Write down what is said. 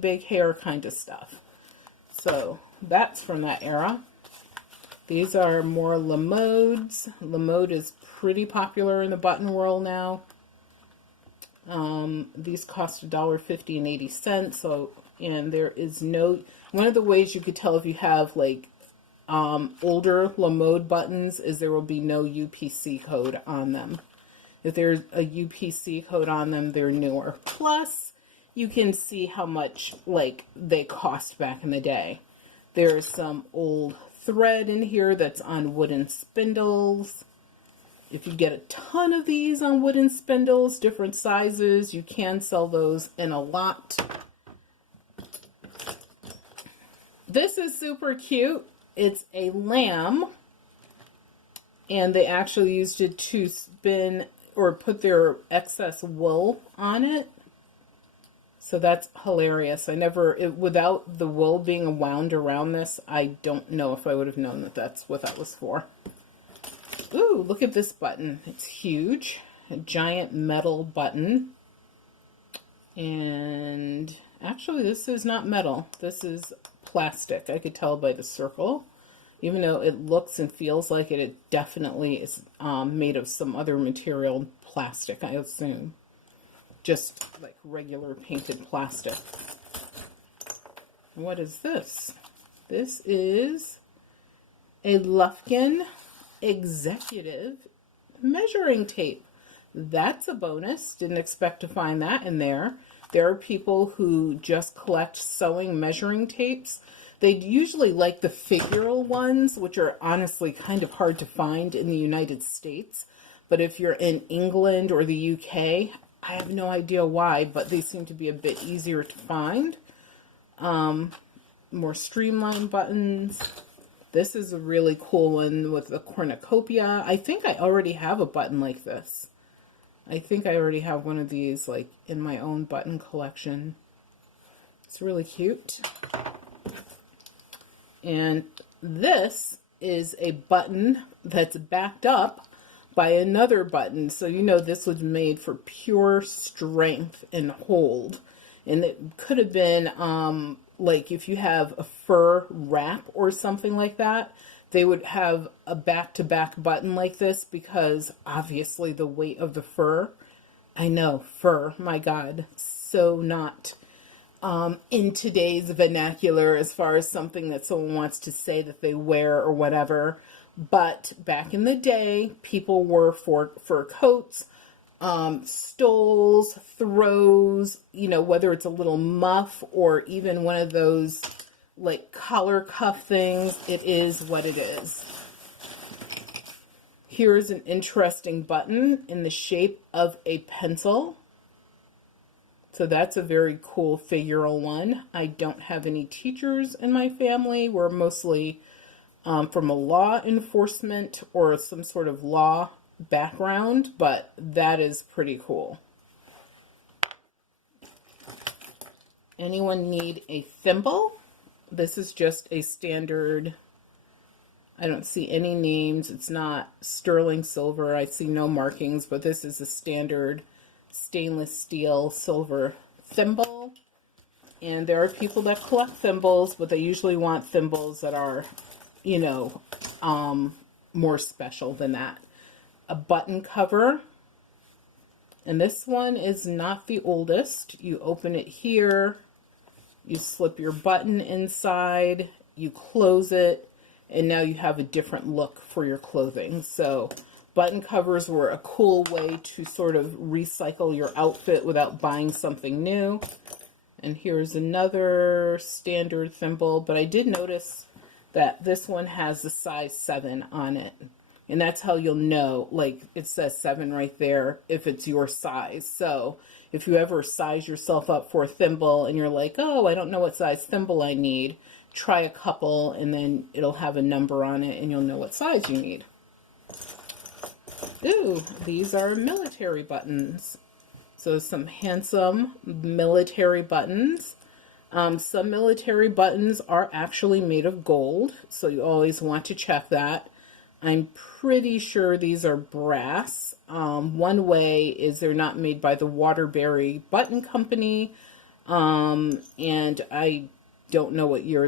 big hair kind of stuff. So that's from that era. These are more La Modes. La Mode is pretty popular in the button world now. These cost $1.50 and 80 cents. So, and there is no, one of the ways you could tell if you have like older La Mode buttons is there will be no UPC code on them. If there's a UPC code on them, they're newer. Plus, you can see how much like they cost back in the day. There's some old thread in here that's on wooden spindles. If you get a ton of these on wooden spindles, different sizes, you can sell those in a lot. This is super cute. It's a lamb, and they actually used it to spin or put their excess wool on it. So that's hilarious. I never, without the wool being wound around this, I don't know if I would have known that that's what that was for. Ooh, look at this button. It's huge. A giant metal button. And actually, this is not metal. This is plastic. I could tell by the circle. Even though it looks and feels like it, it definitely is made of some other material, plastic, I assume. Just like regular painted plastic. What is this? This is a Lufkin Executive measuring tape. That's a bonus. Didn't expect to find that in there. There are people who just collect sewing measuring tapes. They usually like the figural ones, which are honestly kind of hard to find in the United States. But if you're in England or the UK, I have no idea why, but they seem to be a bit easier to find. More streamlined buttons. This is a really cool one with the cornucopia. I think I already have a button like this. I think I already have one of these like in my own button collection. It's really cute. And this is a button that's backed up by another button. So you know this was made for pure strength and hold. And it could have been like if you have a fur wrap or something like that, they would have a back-to-back button like this because obviously the weight of the fur. I know, fur, my God, so not in today's vernacular as far as something that someone wants to say that they wear or whatever. But back in the day, people wore fur coats, stoles, throws, you know, whether it's a little muff or even one of those like collar cuff things, it is what it is. Here's an interesting button in the shape of a pencil. So that's a very cool figural one. I don't have any teachers in my family. We're mostly from a law enforcement or some sort of law background, but that is pretty cool. Anyone need a thimble? This is just a standard, I don't see any names. It's not sterling silver. I see no markings, but this is a standard stainless steel silver thimble. And there are people that collect thimbles, but they usually want thimbles that are, you know, more special than that. A button cover. And this one is not the oldest. You open it here. You slip your button inside, you close it, and now you have a different look for your clothing. So button covers were a cool way to sort of recycle your outfit without buying something new. And here's another standard thimble, but I did notice that this one has the size 7 on it. And that's how you'll know, like it says 7 right there, if it's your size. So if you ever size yourself up for a thimble and you're like, oh, I don't know what size thimble I need, try a couple and then it'll have a number on it and you'll know what size you need. Ooh, these are military buttons. So some handsome military buttons. Some military buttons are actually made of gold, so you always want to check that. I'm pretty sure these are brass. One way is they're not made by the Waterbury Button Company. And I don't know what year